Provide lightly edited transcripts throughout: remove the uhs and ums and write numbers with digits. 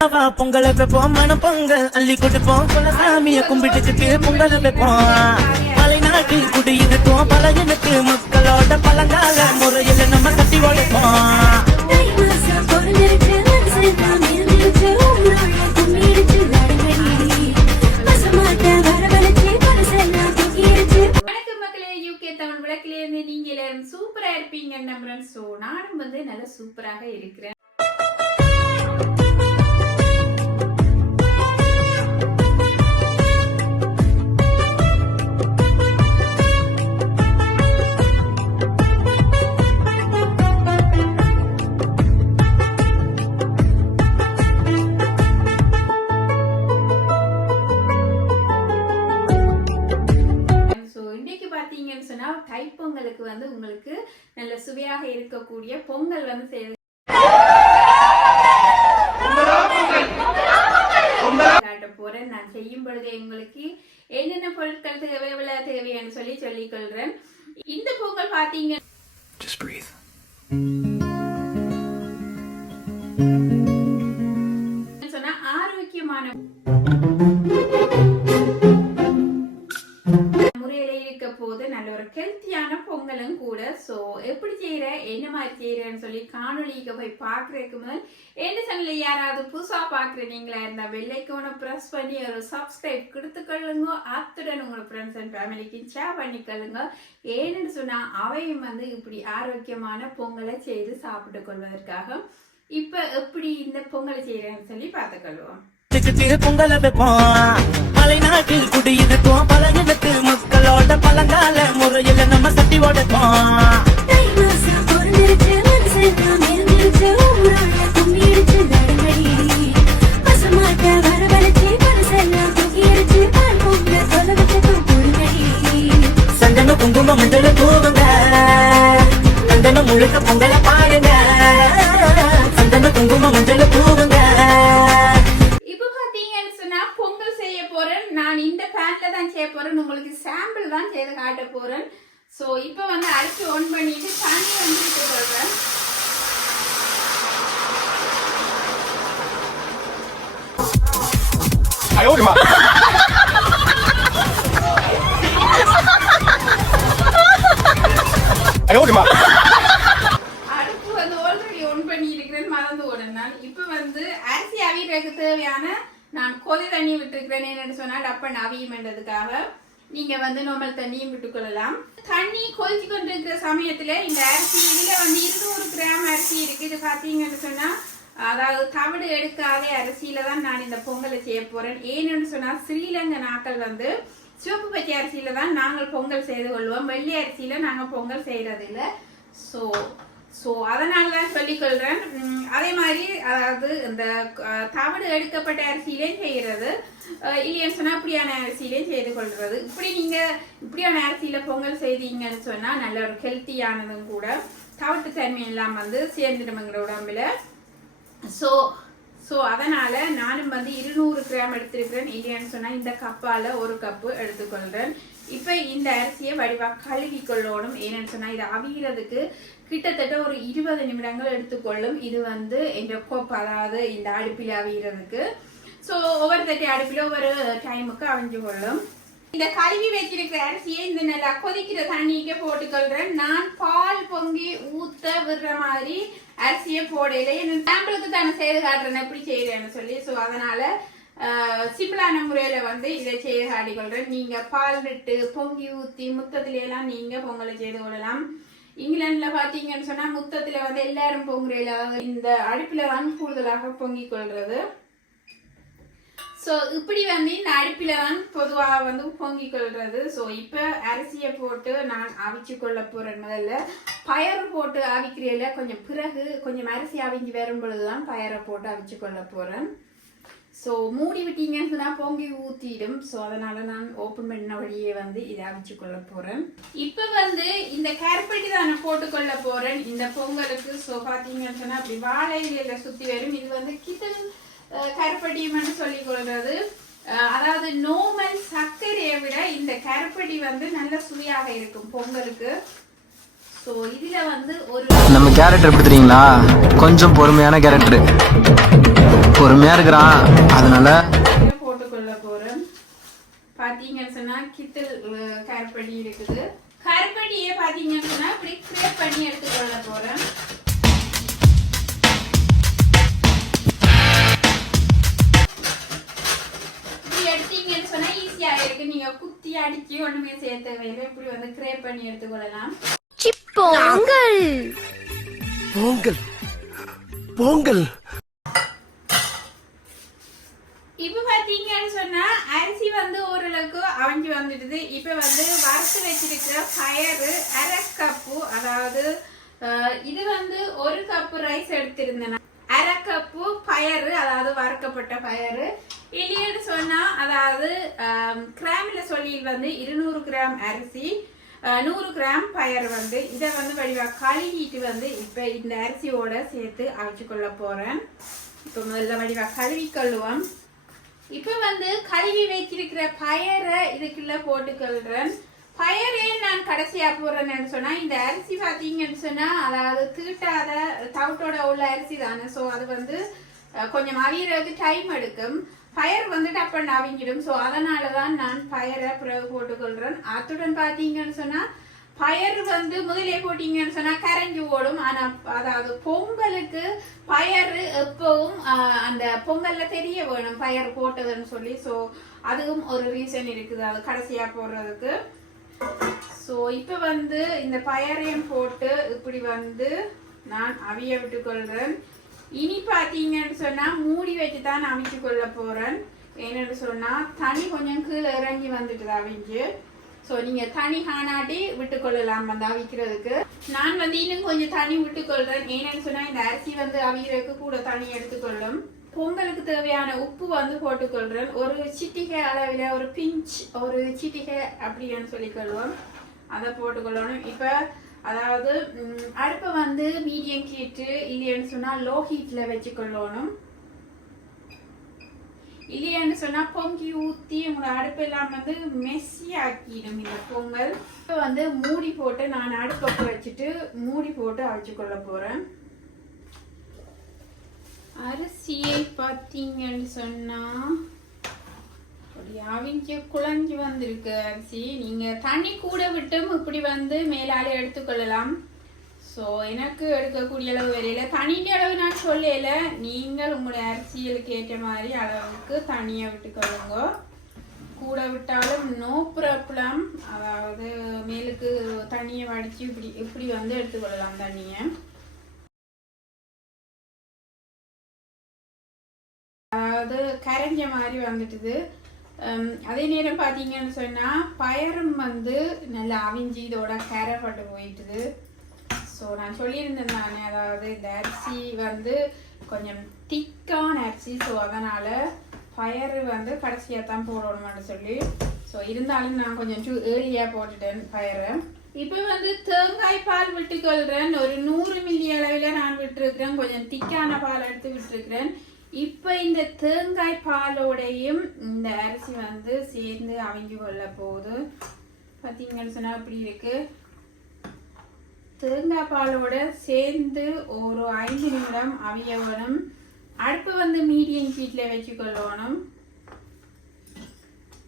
பொங்கலை வைப்போம் மன பொங்கல் அள்ளி கொடுப்போம் சாமிய கும்பிட்டுட்டு பொங்கலை வைப்போம் மலைநாட்டில் குடியிருப்போம் பல இனத்து மக்களோட பழங்கால முறையில நம்ம கட்டி உழைப்போம். நீங்க எல்லாரும் சூப்பரா இருப்பீங்க நம்புறேன். சோ நானும் வந்து நல்ல சூப்பராக இருக்கிறேன். தைப்பொங்கலுக்கு வந்து உங்களுக்கு நல்ல சுவையாக இருக்கக்கூடிய பொங்கல் வந்து செய்து காட்ட போறேன். நான் செய்யும் பொழுது உங்களுக்கு என்னென்ன பொருட்கள் தேவைன்னு சொல்லிக் கொள்றேன். இந்த பொங்கல் பாத்தீங்க சொன்னா ஆரோக்கியமான முறையில இருக்க போது நல்ல ஒரு ஹெல்த்தியான பொங்கலும் கூட. சோ எப்படி செய்யற என்ன மாதிரி செய்யறேன்னு சொல்லி காணொலிக்கு போய் பாக்குறதுக்கு முதல் என்ன சேனல்ல யாராவது புதுசா பாக்குற நீங்களா இருந்தா வெள்ளைக்கோனை பிரஸ் பண்ணி ஒரு சப்ஸ்கிரைப் கொடுத்துக்கொள்ளுங்க. அத்துடன் உங்களோட ஃப்ரெண்ட்ஸ் அண்ட் ஃபேமிலிக்கு ஷேர் பண்ணிக்கொள்ளுங்க. ஏன்னு சொன்னா அவையும் வந்து இப்படி ஆரோக்கியமான பொங்கலை செய்து சாப்பிட்டு கொள்வதற்காக இப்ப எப்படி இந்த பொங்கலை செய்யறேன்னு சொல்லி பார்த்துக்கொள்வோம். பொங்கலை வைப்போம் மலைநாட்டில் குடியிருப்போம் பல இனத்து மக்களோட பழங்கால முறையில நம்ம சட்டி உடைப்போம். சந்தன குங்குமம் மஞ்சள் தூவுங்க சந்தனம் முழுக்க பொங்கலை பாருங்க சந்தன குங்குமம் மஞ்சள் தூவுங்க. நான் இந்த பேன்ல தான் செய்ய போறேன். உங்களுக்கு சாம்பிள் தான் செய்து காட்ட போறேன். சோ இப்போ வந்து அடுப்பு ஆன் பண்ணிட்டு தண்ணி வந்து விட்டு கொள்றேன். அடுப்பு வந்து ஆல்ரெடி ஆன் பண்ணி இருக்கிறேன், மறந்து ஓடுனால. இப்போ வந்து அரிசி அவியறதுக்கு தேவையான நான் கொதி தண்ணி விட்டுருக்கிறேன். என்னன்னு சொன்னா டப்பன் அவியும்ன்றதுக்காக நீங்க வந்து நார்மல் தண்ணியும் விட்டுக்கொள்ளலாம். தண்ணி கொதிச்சு கொண்டு இருக்கிற சமயத்துல இந்த அரிசி இதுல வந்து 200 கிராம் அரிசி இருக்கு. இது பாத்தீங்கன்னு சொன்னா அதாவது தவிடு எடுக்காத அரிசியில தான் நான் இந்த பொங்கலை செய்ய போறேன். ஏன்னு சொன்னா ஸ்ரீலங்கன் ஆக்கள் வந்து சிவப்பு பச்சை அரிசியில தான் நாங்கள் பொங்கல் செய்து கொள்வோம். வெள்ளை அரிசியில நாங்க பொங்கல் செய்யறது இல்லை. ஸோ அதனாலதான் சொல்லிக்கொள்றேன். அதே மாதிரி அதாவது இந்த தவிடு எடுக்கப்பட்ட அரிசியிலையும் செய்யறது இல்லைன்னு சொன்னா இப்படியான அரிசியிலையும் செய்து கொள்றது. இப்படியான அரிசியில பொங்கல் செய்தீங்கன்னு சொன்னா நல்ல ஒரு ஹெல்த்தியானதும் கூட. தவிட்டு தன்மை எல்லாம் வந்து சேர்ந்துடுங்கிற உடம்புல. ஸோ அதனால நானும் வந்து 200 கிராம் எடுத்திருக்கிறேன். இல்லையான்னு சொன்னா இந்த கப்பால 1 கப்பு எடுத்துக்கொள்றேன். இப்ப இந்த அரிசியை வடிவா கழுவி கொள்ளணும். ஏன்னு சொன்னா இது அவிகிறதுக்கு கிட்டத்தட்ட ஒரு 20 நிமிடங்கள் எடுத்துக்கொள்ளும். இது வந்து இந்த கோப் அதாவது இந்த அடுப்பில் அவிகிறதுக்கு. ஸோ ஒவ்வொரு தட்டி அடுப்பில் ஒவ்வொரு டைமுக்கு அவிஞ்சு கொள்ளும். இந்த கழுவி வச்சிருக்கிற அரிசியை இந்த நல்லா கொதிக்கிற தண்ணிக்கு போட்டுக்கொள்றேன். நான் பால் பொங்கி ஊத்த விடுற மாதிரி அரிசியை போடல. சாம்பிளுக்கு தானே செய்து காட்டுறேன் எப்படி செய்யறேன்னு சொல்லி. ஸோ அதனால சிம்பிளான முறையில வந்து இதை செய்து காட்டிக்கொள்றேன். நீங்க பால் விட்டு பொங்கி ஊத்தி முத்தத்துல எல்லாம் நீங்க பொங்கலை செய்து கொள்ளலாம். இங்கிலாந்துல பாத்தீங்கன்னு சொன்னா முத்தத்துல வந்து எல்லாரும் பொங்குறையில இந்த அடுப்புல தான் கூடுதலாக பொங்கிக் கொள்றது. சோ இப்படி வந்து இந்த அடுப்பில தான் பொதுவாக வந்து பொங்கிக் கொள்றது. சோ இப்ப அரிசியை போட்டு நான் அவிச்சு கொள்ள போறேன். முதல்ல பயறு போட்டு அவிக்கிறேல கொஞ்சம் அரிசி அவிஞ்சு வரும் பொழுதுதான் பயரை போட்டு அவிச்சு கொள்ள போறேன். ஸோ மூடி விட்டீங்கன்னு சொன்னா பொங்கி ஊத்திடும். ஸோ அதனால நான் ஓப்பன் பண்ண வழியே வந்து இதை அவிச்சு கொள்ள போறேன். இப்ப வந்து இந்த கருப்பட்டி தான் நான் போட்டுக்கொள்ள போறேன் இந்த பொங்கலுக்கு. ஸோ பாத்தீங்கன்னு சொன்னா அப்படி வாழை இலையில சுத்தி வரும். இது வந்து கிட்டல் கருப்பட்டியும் சொல்லிக் கொள்றது. அதாவது நோமல் சர்க்கரையை விட இந்த கருப்பட்டி வந்து நல்ல சுவையாக இருக்கும் பொங்கலுக்கு. ஸோ இதுல வந்து ஒரு நம்ம கேரக்டர் எப்படி தெரியுங்களா, கொஞ்சம் பொறுமையான கேரக்டர், பொறுமையா இருக்கிறான், அதனால போட்டுக்கொள்ள போறேன். பாத்தீங்கன்னு சொன்னா கித்தல் கருப்பட்டி இருக்குது. கருப்பட்டியே பாத்தீங்கன்னு சொன்னா இப்படி கிரேப் பண்ணி எடுத்துக்கொள்ள போறேன். எடுத்தீங்கன்னு சொன்னா ஈஸியா இருக்கு. நீங்க குத்தி அடிச்சு ஒண்ணுமே சேர்த்து வேலை இப்படி வந்து கிரேப் பண்ணி எடுத்துக்கொள்ளலாம். பொங்கல் பொங்கல் பொங்கல். இப்ப பாத்தீங்கன்னு சொன்னா அரிசி வந்து ஓரளவுக்கு அவிஞ்சு வந்துடுது. இப்ப வந்து வறுத்து வச்சிருக்கிற பயறு 1/2 கப்பு, அதாவது இது வந்து 1 கப்பு ரைஸ் எடுத்திருந்தேன். 1/2 கப்பு பயறு, அதாவது வறுக்கப்பட்ட பயறு. இல்லைன்னு சொன்னா அதாவது கிராம்ல சொல்லி வந்து 200 கிராம் அரிசி, 100 கிராம் பயறு வந்து இதை வந்து வடிவா கழுவிட்டு வந்து இப்ப இந்த அரிசியோட சேர்த்து அவிச்சு கொள்ள போறேன். இப்ப முதல்ல வடிவா கழுவி கொள்ளுவோம். இப்ப வந்து கழுவி வச்சிருக்கிற பயரை இதுக்குள்ள போட்டுக்கொள்றேன். பயரே நான் கடைசியா போடுறேன்னு சொன்னா இந்த அரிசி பாத்தீங்கன்னு சொன்னா அதாவது தீட்டாத தவிட்டோட உள்ள அரிசி தானே. ஸோ அது வந்து கொஞ்சம் அவியறதுக்கு டைம் எடுக்கும். பயர் வந்து டப்பன் அவிஞ்சிடும். ஸோ அதனாலதான் நான் பயரை பிறகு போட்டுக்கொள்றேன். அத்துடன் பாத்தீங்கன்னு சொன்னா பயர் வந்து முதலே போட்டீங்கன்னு சொன்னா கரைஞ்சு ஓடும். ஆனா அதாவது பொங்கலுக்கு பயர் எப்பவும் அந்த பொங்கல்ல தெரிய வேணும் பயர் போட்டதுன்னு சொல்லி. ஸோ அதுவும் ஒரு ரீசன் இருக்குது அது கடைசியா போடுறதுக்கு. ஸோ இப்ப வந்து இந்த பயரையும் போட்டு இப்படி வந்து நான் அவிய விட்டுக்கொள்றேன். இனி பாத்தீங்கன்னு சொன்னா மூடி வச்சுதான் அவிச்சு கொள்ள போறேன். ஏன்னு சொன்னா தனி கொஞ்சம் கீழே இறங்கி வந்துட்டு அவிஞ்சு. ஸோ நீங்க தனி காணாட்டி விட்டுக்கொள்ளலாம் வந்து அவிக்கிறதுக்கு. நான் வந்து இன்னும் கொஞ்சம் தனி விட்டுக்கொள்றேன். ஏன்னு சொன்னா இந்த அரிசி வந்து அவிக்கிறதுக்கு கூட தனி எடுத்துக்கொள்ளும். பொங்கலுக்கு தேவையான உப்பு வந்து போட்டுக்கொள்றேன். ஒரு சிட்டிகை அளவில், ஒரு பிஞ்ச், ஒரு சிட்டிகை அப்படின்னு சொல்லிக்கொள்வோம். அதை போட்டுக்கொள்ளணும். இப்ப அதாவது அடுப்பை வந்து மீடியம் ஹீட்டு இல்லைன்னு சொன்னா லோ ஹீட்ல வச்சுக்கொள்ளணும். இல்லையான்னு சொன்னா பொங்கி ஊத்தி உங்களோட அடுப்பு எல்லாம் வந்து மெஸ்ஸி ஆக்கிடும் இந்த பொங்கல். இப்ப வந்து மூடி போட்டு நான் அடுப்பை வச்சுட்டு மூடி போட்டு அவிச்சு கொள்ள போறேன். அரிசியை பார்த்தீங்கன்னு சொன்னா அவிஞ்சு குழஞ்சி வந்திருக்கு அரிசி. நீங்க தண்ணி கூட விட்டும் இப்படி வந்து மேலாலே எடுத்துக்கொள்ளலாம். ஸோ எனக்கு எடுக்கக்கூடிய அளவு வரையில தண்ணிന്റെ அளவு நான் சொல்லல. நீங்கள் உங்களுடைய அரிசிகளுக்கு ஏற்ற மாதிரி அளவுக்கு தண்ணியை விட்டுக்கொள்ளுங்க. கூட விட்டாலும் நோ ப்ராப்ளம். அதாவது மேலுக்கு தண்ணியை வடிச்சு இப்படி வந்து எடுத்துக்கொள்ளலாம் தண்ணியை. அதாவது கரைஞ்ச மாதிரி வந்துட்டுது. அதே நேரம் பார்த்தீங்கன்னு சொன்னா பயரும் வந்து நல்லா அவிஞ்சி இதோட கரைப்பட்டு போயிட்டுது. ஸோ நான் சொல்லியிருந்தேன் நானே, அதாவது இந்த அரிசி வந்து கொஞ்சம் திக்கான அரிசி. ஸோ அதனால பயறு வந்து கடைசியாக தான் போடணும்னு சொல்லி. ஸோ இருந்தாலும் நான் கொஞ்சம் ஏர்லியா போட்டுட்டேன் பயரை. இப்போ வந்து தேங்காய் பால் விட்டுக்கொள்றேன். ஒரு 100 மில்லி அளவில் நான் விட்டுருக்கிறேன். கொஞ்சம் திக்கான பால் எடுத்து விட்டுருக்கிறேன். இப்ப இந்த தேங்காய் பாலோடையும் இந்த அரிசி வந்து சேர்ந்து அவிஞ்சு கொள்ள போகுது. பாத்தீங்கன்னு சொன்னா இப்படி இருக்கு. தேங்காய் பாலோட சேர்ந்து ஒரு 5 நிமிடம் அவிய வேணும். அடுப்பு வந்து மீடியம் ஹீட்ல வச்சு கொள்ளணும்.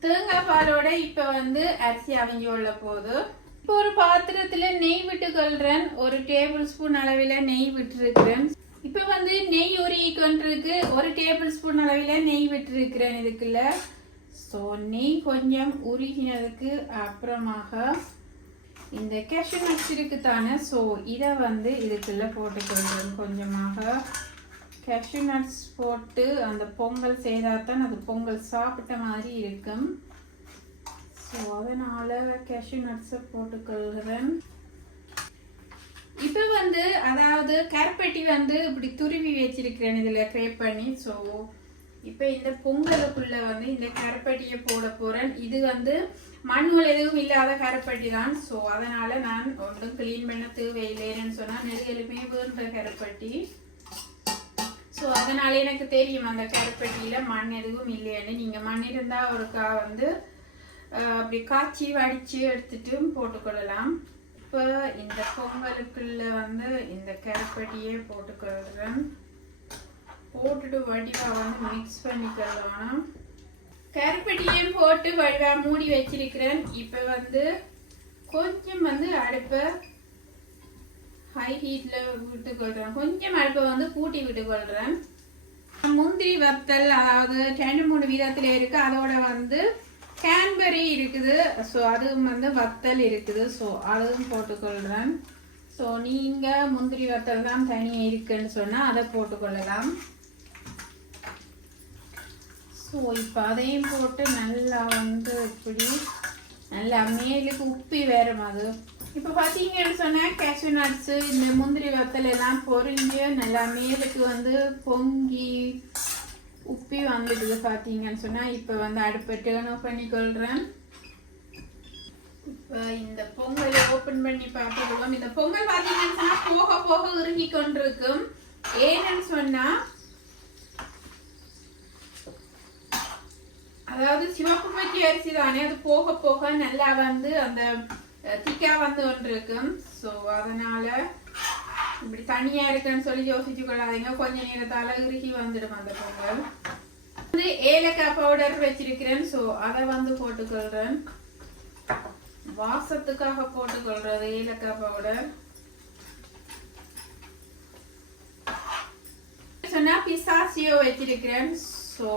தேங்காய் பாலோட இப்ப வந்து அரிசி அவிஞ்சு கொள்ள போகுது. இப்போ ஒரு பாத்திரத்துல நெய் விட்டு கொள்றேன். ஒரு டேபிள் ஸ்பூன் அளவில் நெய் விட்டுருக்கிறேன். இப்ப வந்து நெய் உருகிக்கொண்டிருக்கு. ஒரு டேபிள் ஸ்பூன் அளவில் நெய் விட்டுருக்கிறேன் இதுக்குள்ள. ஸோ நெய் கொஞ்சம் உருகினதுக்கு அப்புறமாக இந்த கேஷ்யூ நட்ஸ் இருக்கு தானே. ஸோ இதை வந்து இதுக்குள்ள போட்டுக்கொள்றேன். கொஞ்சமாக கேஷ்யூ நட்ஸ் போட்டு அந்த பொங்கல் செய்தாதான் அது பொங்கல் சாப்பிட்ட மாதிரி இருக்கும். ஸோ அதனால கேஷ்யூ நட்ஸை போட்டுக்கொள்கிறேன். இப்ப வந்து அதாவது கருப்பட்டி வந்து இப்படி துருவி வச்சிருக்கிறேன் இதுல கிரேப் பண்ணி. ஸோ இப்ப இந்த பொங்கலுக்குள்ள வந்து இந்த கருப்பட்டியை போட போறேன். இது வந்து மண்ணுகள் எதுவும் இல்லாத கருப்பட்டி தான். ஸோ அதனால நான் ஒன்றும் கிளீன் பண்ண தேவையில்லைன்னு சொன்னா நெருகளுமே வேண்ட கருப்பட்டி. ஸோ அதனால எனக்கு தெரியும் அந்த கருப்பட்டியில மண் எதுவும் இல்லைன்னு. நீங்க மண் இருந்தா ஒருக்கா வந்து அப்படி காய்ச்சி வடிச்சு எடுத்துட்டு போட்டுக்கொள்ளலாம். இப்போ இந்த பொங்கலுக்குள்ள வந்து இந்த கருப்பட்டியே போட்டுக்கொள்கிறேன். போட்டுட்டு வடிவா வந்து மிக்ஸ் பண்ணிக்கலாம். கருப்பட்டியும் போட்டு வடிவா மூடி வச்சிருக்கிறேன். இப்போ வந்து கொஞ்சம் வந்து அடுப்பை ஹை ஹீட்ல விட்டுக்கொள்கிறேன். கொஞ்சம் அடுப்பை வந்து கூட்டி விட்டுக்கொள்கிறேன். முந்திரி வத்தல் அதாவது 2-3 விதத்துல இருக்கு. அதோட வந்து கேன்பரி இருக்குது. ஸோ அதுவும் வந்து வத்தல் இருக்குது. ஸோ அதுவும் போட்டுக்கொள்கிறேன். ஸோ நீங்க முந்திரி வத்தல் தான் தனியாக இருக்குன்னு சொன்னா அதை போட்டுக்கொள்ளலாம். ஸோ இப்போ அதையும் போட்டு நல்லா வந்து இப்படி நல்லா மேலுக்கு உப்பி வரும். அது இப்போ பார்த்தீங்கன்னு சொன்னால் கேஷ்யூ நட்ஸு இந்த முந்திரி வத்தல் எல்லாம் பொரிஞ்சு நல்லா மேலுக்கு வந்து பொங்கி உப்பி வந்துடுது பார்த்தீங்கன்னு சொன்னால். இப்போ வந்து அடுப்பை டேர்ன் ஆஃப் பண்ணிக்கொள்கிறேன். இப்போ இந்த பொங்கலை ஓப்பன் பண்ணி பார்த்துக்கலாம். இந்த பொங்கல் பார்த்தீங்கன்னு சொன்னால் போக போக உருகி கொண்டிருக்கும். ஏன்னு சொன்னால் அதாவது சிவப்பு பச்சை அரிசி தானே, அது போக போக நல்லா வந்து அந்த திக்கா வந்து கொண்டிருக்கும். ஸோ அதனால இப்படி தனியா இருக்குன்னு சொல்லி யோசிச்சு கொள்ளாதீங்க. கொஞ்ச நேரத்தால இறுகி வந்துடும் அந்த பொங்கல். வந்து ஏலக்காய் பவுடர் வச்சிருக்கிறேன். ஸோ அதை வந்து போட்டுக்கொள்றேன். வாசத்துக்காக போட்டுக்கொள்றது ஏலக்காய் பவுடர். சொன்னா பிஸ்தாசியோ வச்சிருக்கிறேன். ஸோ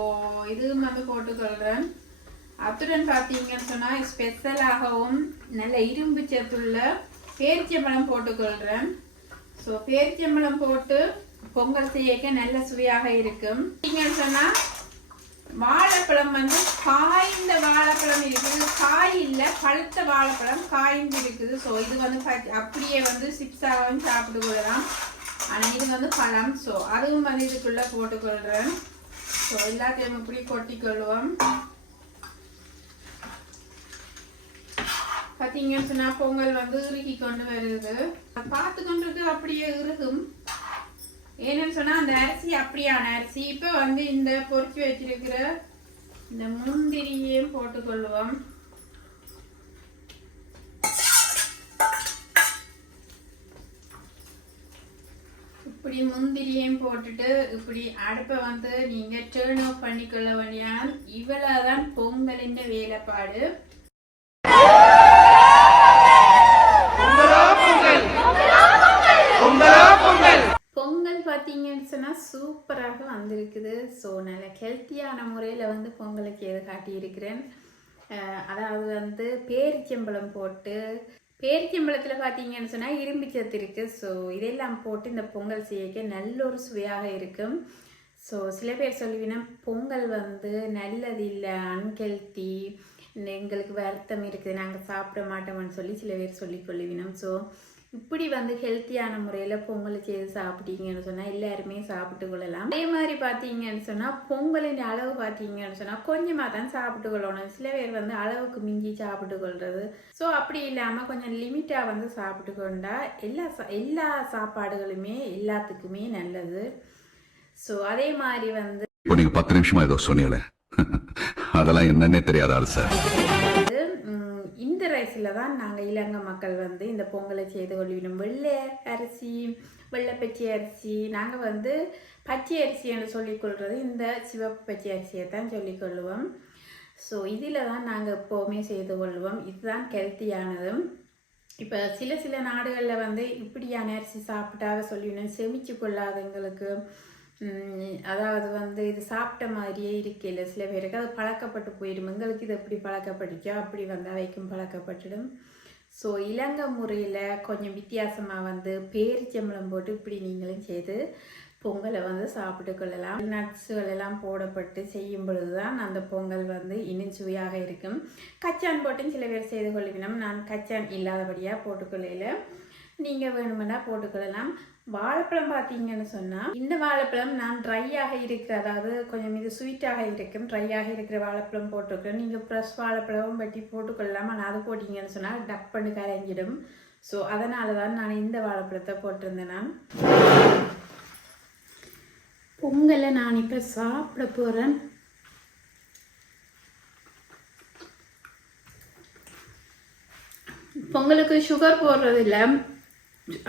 இதுவும் வந்து போட்டுக்கொள்கிறேன். அத்துடன் பார்த்தீங்கன்னு சொன்னால் ஸ்பெஷலாகவும் நல்ல இரும்பு சத்துள்ள பேரிச்சம்பழம் போட்டுக்கொள்கிறேன். ஸோ பேரிச்சம்பழம் போட்டு பொங்கல் செய்யக்க நல்ல சுவையாக இருக்கும். பார்த்தீங்கன்னு சொன்னால் வாழைப்பழம் வந்து காய்ந்த வாழைப்பழம் இருக்குது. காய் இல்லை, பழுத்த வாழைப்பழம் காய்ந்து இருக்குது. ஸோ இது வந்து அப்படியே வந்து சிப்ஸாகவும் சாப்பிட்டு கொள்ளலாம். ஆனால் இது வந்து பழம். ஸோ அதுவும் வந்து இதுக்குள்ளே போட்டுக்கொள்கிறேன். ஸோ எல்லாத்தையும் இப்படி கொட்டிக்கொள்வோம். பார்த்தீங்கன்னு சொன்னால் பொங்கல் வந்து இறுகி கொண்டு வருது. பார்த்து கொண்டிருக்கு அப்படியே இறுகும். ஏன்னு சொன்னால் அந்த அரிசி அப்படியான அரிசி. இப்போ வந்து இந்த பொரிச்சு வச்சிருக்கிற இந்த முந்திரியையும் போட்டுக்கொள்வோம். இப்படி முந்திரியும் போட்டுட்டு இப்படி அடுப்பை வந்து நீங்க டேர்ன் ஆஃப் பண்ணிக்கொள்ள வேண்டியால் இவ்வளவுதான் பொங்கலின் வேலைப்பாடு. பொங்கல் பார்த்தீங்கன்னு சொன்னா சூப்பராக வந்திருக்குது. ஸோ நல்ல ஹெல்த்தியான முறையில் வந்து பொங்கலுக்கு எது காட்டியிருக்கிறேன். அதாவது வந்து பேரிச்சம்பழம் போட்டு, பேரிச்சம்பழத்தில் பார்த்தீங்கன்னு சொன்னால் இரும்பு சத்து இருக்குது. ஸோ இதெல்லாம் போட்டு இந்த பொங்கல் செய்யக்க நல்ல ஒரு சுவையாக இருக்கும். ஸோ சில பேர் சொல்லுவீங்கன்னா பொங்கல் வந்து நல்லது இல்லை, அன்ஹெல்த்தி, எங்களுக்கு வருத்தம் இருக்குது, நாங்கள் சாப்பிட மாட்டோம்னு சொல்லி சில பேர் சொல்லி கொள்ளுவினோம். ஸோ இப்படி வந்து ஹெல்த்தியான முறையில் பொங்கல் செய்து சாப்பிட்டீங்கன்னு சொன்னால் எல்லாருமே சாப்பிட்டு கொள்ளலாம். அதே மாதிரி பார்த்தீங்கன்னு சொன்னால் பொங்கலின் அளவு பார்த்தீங்கன்னு சொன்னால் கொஞ்சமாக தான் சாப்பிட்டு கொள்ளணும். சில பேர் வந்து அளவுக்கு மிஞ்சி சாப்பிட்டு கொள்வது. ஸோ அப்படி இல்லாமல் கொஞ்சம் லிமிட்டாக வந்து சாப்பிட்டு கொண்டா எல்லா சாப்பாடுகளுமே எல்லாத்துக்குமே நல்லது. ஸோ அதே மாதிரி வந்து இப்போ நீங்க 10 நிமிஷமா ஏதோ சொன்னீங்களே, அதெல்லாம் என்னன்னே தெரியாதா சார்? இந்த ரைஸில் தான் நாங்கள் இலங்கை மக்கள் வந்து இந்த பொங்கலை செய்து கொள்வினோம். வெள்ளை பச்சை அரிசி, நாங்கள் வந்து பச்சை அரிசின்னு சொல்லிக்கொள்வது இந்த சிவப்பு பச்சை அரிசியை தான் சொல்லிக்கொள்வோம். ஸோ இதில் தான் நாங்கள் எப்போவுமே செய்து கொள்வோம். இதுதான் ஹெல்த்தியானதும். இப்போ சில நாடுகளில் வந்து இப்படியான அரிசி சாப்பிட்டாக சொல்லிவினோம், செமிச்சு கொள்ளாதவங்களுக்கு அதாவது வந்து இது சாப்பிட்ட மாதிரியே இருக்கல. சில பேருக்கு அது பழக்கப்பட்டு போயிடும். எங்களுக்கு இது எப்படி பழக்கப்பட்டுச்சோ அப்படி வந்து அவைக்கும் பழக்கப்பட்டுடும். ஸோ இலங்கை முறையில் கொஞ்சம் வித்தியாசமாக வந்து பேரிச்சம்பழம் போட்டு இப்படி நீங்களும் செய்து பொங்கலை வந்து சாப்பிட்டு கொள்ளலாம். நட்ஸுகள் எல்லாம் போடப்பட்டு செய்யும் பொழுது தான் அந்த பொங்கல் வந்து இன்னும் சுவையாக இருக்கும். கச்சான் போட்டும் சில பேர் செய்து கொள்ளுவினோம். நான் கச்சான் இல்லாதபடியாக போட்டுக்கொள்ளையில் நீங்கள் வேணுமென்னா போட்டுக்கொள்ளலாம். வாழைப்பழம் பார்த்தீங்கன்னு சொன்னால் இந்த வாழைப்பழம் நான் ட்ரையாக இருக்கிற, அதாவது கொஞ்சம் இது ஸ்வீட்டாக இருக்கும், ட்ரையாக இருக்கிற வாழைப்பழம் போட்டுருக்கேன். நீங்கள் ஃப்ரெஷ் வாழைப்பழமும் வெட்டி போட்டுக்கொள்ளலாம். ஆனால் அது போட்டிங்கன்னு சொன்னால் டப் பண்ணி கரைஞ்சிடும். ஸோ அதனால தான் நான் இந்த வாழைப்பழத்தை போட்டிருந்தேன். நான் பொங்கலை நான் இப்போ சாப்பிட போகிறேன். பொங்கலுக்கு சுகர் போடுறது இல்லை,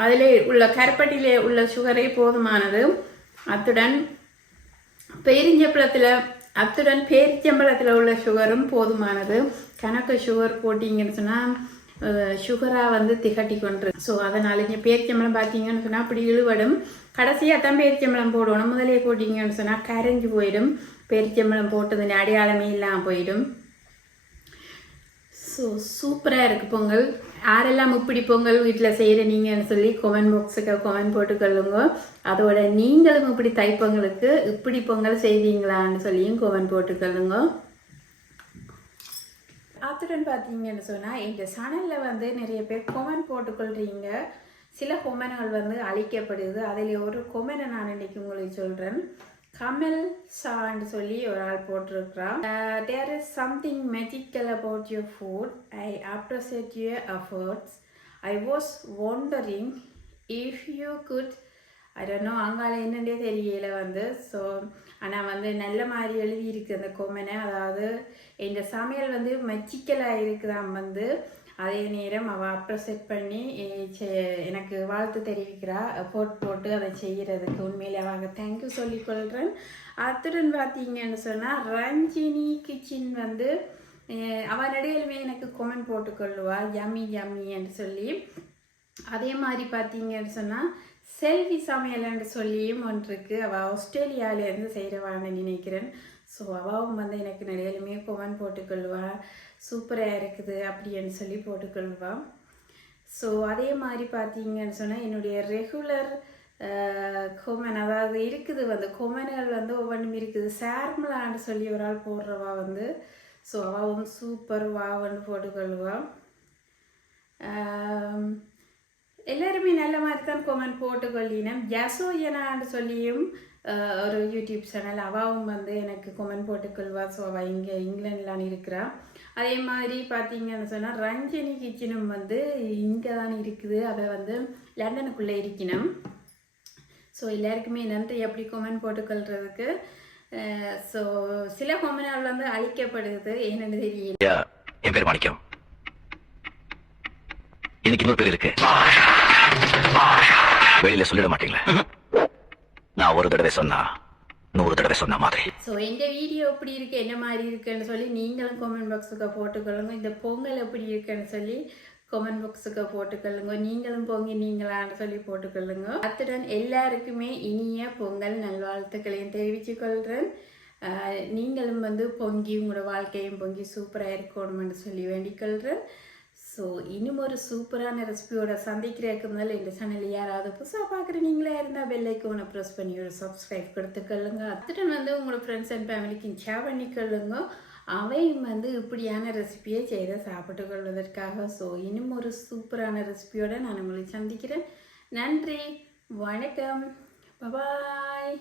அதிலே உள்ள கருப்பட்டியிலே உள்ள சுகரே போதுமானது. அத்துடன் பேரிச்சம்பழத்தில் உள்ள சுகரும் போதுமானது. கணக்கு சுகர் போட்டிங்கன்னு சொன்னால் சுகராக வந்து திகட்டி கொண்டு. ஸோ அதனால் இங்கே பேரிச்சம்பழம் பார்த்தீங்கன்னு சொன்னால் அப்படி இழுவடும். கடைசியாக தான் பேரிச்சம்பழம் போடணும். முதலே போட்டிங்கன்னு சொன்னால் கரைஞ்சி போயிடும். பேரிச்சம்பழம் போட்டதுன்னு அடையாளமே இல்லாமல் போயிடும். ஸோ சூப்பராக இருக்குது பொங்கல். யாரெல்லாம் இப்படி பொங்கல் வீட்டில் செய்கிறீங்கன்னு சொல்லி கமெண்ட் பாக்ஸுக்கு கமெண்ட் போட்டுக்கொள்ளுங்க. அதோட நீங்களும் இப்படி தைப்பொங்கலுக்கு இப்படி பொங்கல் செய்வீங்களான்னு சொல்லியும் கமெண்ட் போட்டுக்கொள்ளுங்க. அத்துடன் பார்த்தீங்கன்னு சொன்னால் இந்த சேனலில் வந்து நிறைய பேர் கொமெண்ட் போட்டுக்கொள்கிறீங்க. சில கொமெண்ட்கள் வந்து அழிக்கப்படுது. அதில் ஒரு கொமெண்ட்டை நான் இன்னைக்கு உங்களுக்கு சொல்கிறேன். கமல் சான்னு சொல்லி ஒரு ஆள் போட்டிருக்கிறா. There is something magical about your food. I appreciate your efforts. I was wondering if you could, I don't know, அங்கால என்னண்டே தெரியல வந்து. ஸோ ஆனால் வந்து நல்ல மாதிரி எழுதியிருக்கு அந்த கொமெனை. அதாவது இந்த சமையல் வந்து மெச்சிக்கலாக இருக்குதான் வந்து. அதே நேரம் அவள் அப்ரிசெட் பண்ணி எனக்கு வாழ்த்து தெரிவிக்கிறா. எஃபோர்ட் போட்டு அதை செய்கிறதுக்கு உண்மையிலே அவங்க தேங்க்யூ சொல்லிக்கொள்கிறேன். அத்துடன் பார்த்தீங்கன்னு சொன்னால் ரஞ்சினி கிச்சன் வந்து அவள் இடையிலுமே எனக்கு கொமெண்ட் போட்டுக்கொள்ளுவா யம்மி யம்மின்னு சொல்லி. அதே மாதிரி பார்த்தீங்கன்னு சொன்னால் செல்வி சமையல்னு சொல்லியும் ஒன்று இருக்குது. அவள் ஆஸ்திரேலியாவிலேருந்து செய்கிறவான்னு நினைக்கிறேன். ஸோ அவவும் வந்து எனக்கு நிறையலுமே கொமெண்ட் போட்டுக்கொள்வா, சூப்பராக இருக்குது அப்படின்னு சொல்லி போட்டுக்கொள்வா. ஸோ அதே மாதிரி பார்த்தீங்கன்னு சொன்னால் என்னுடைய ரெகுலர் கொமெண்ட் அதாவது இருக்குது வந்து கொமெண்ட்கள் வந்து ஒவ்வொன்றும் இருக்குது. சார்மலான்னு சொல்லி ஒரு ஆள் போடுறவா வந்து. ஸோ அவவும் சூப்பர் வாவன்னு போட்டுக்கொள்வா. எல்லாருமே நல்ல மாதிரி தான் கொமெண்ட் போட்டுக்கொள்ளினேன். யசோயனான்னு சொல்லியும் ஒரு யூடியூப் சேனல் அவாவும் வந்து எனக்கு கொமெண்ட் போட்டுக்கொள்வா. ஸோ அவள் இங்கே இங்கிலாந்துலான்னு இருக்கிறா. அதே மாதிரி பார்த்தீங்கன்னு சொன்னால் ரஞ்சினி கிச்சனும் வந்து இங்கே தான் இருக்குது. அவள் வந்து லண்டனுக்குள்ளே இருக்கணும். ஸோ எல்லாருக்குமே நன்றி அப்படி கொமெண்ட் போட்டுக்கொள்றதுக்கு. ஸோ சில கொமெண்ட் வந்து அழிக்கப்படுது, என்னன்னு தெரியல. என் பேர் மாணிக்கம். இன்னைக்கு இன்னொரு பேர் இருக்கு, வெளியில சொல்லிட மாட்டீங்களா? நான் ஒரு தடவை சொன்னா 100 தடவை சொன்ன மாதிரி. ஸோ இந்த வீடியோ எப்படி இருக்கு, என்ன மாதிரி இருக்குன்னு சொல்லி நீங்களும் கமெண்ட் பாக்ஸுக்கு போட்டுக்கொள்ளுங்க. இந்த பொங்கல் எப்படி இருக்குன்னு சொல்லி கமெண்ட் பாக்ஸுக்கு போட்டுக்கொள்ளுங்க. நீங்களும் பொங்கினீங்களான்னு சொல்லி போட்டுக்கொள்ளுங்க. அத்துடன் எல்லாருக்குமே இனிய பொங்கல் நல்வாழ்த்துக்களையும் தெரிவித்துக் கொள்கிறேன். நீங்களும் வந்து பொங்கி உங்களோட வாழ்க்கையும் பொங்கி சூப்பராக இருக்கணும்னு சொல்லி வேண்டிக்கொள்கிறேன். ஸோ இன்னும் ஒரு சூப்பரான ரெசிபியோட சந்திக்கிறதுக்கு முதல்ல இந்த சேனல் யாராவது புதுசாக பார்க்குற நீங்களே இருந்தால் பெல் ஐக்கானை ப்ரெஸ் பண்ணி ஒரு சப்ஸ்கிரைப் கொடுத்துக்கொள்ளுங்க. அத்துடன் வந்து உங்களோட ஃப்ரெண்ட்ஸ் அண்ட் ஃபேமிலிக்கு ஷேர் பண்ணிக்கொள்ளுங்க. அவையும் வந்து இப்படியான ரெசிபியை செய்து சாப்பிட்டு கொள்வதற்காக. ஸோ இன்னும் ஒரு சூப்பரான ரெசிபியோட நான் உங்களை சந்திக்கிறேன். நன்றி, வணக்கம், பாய்.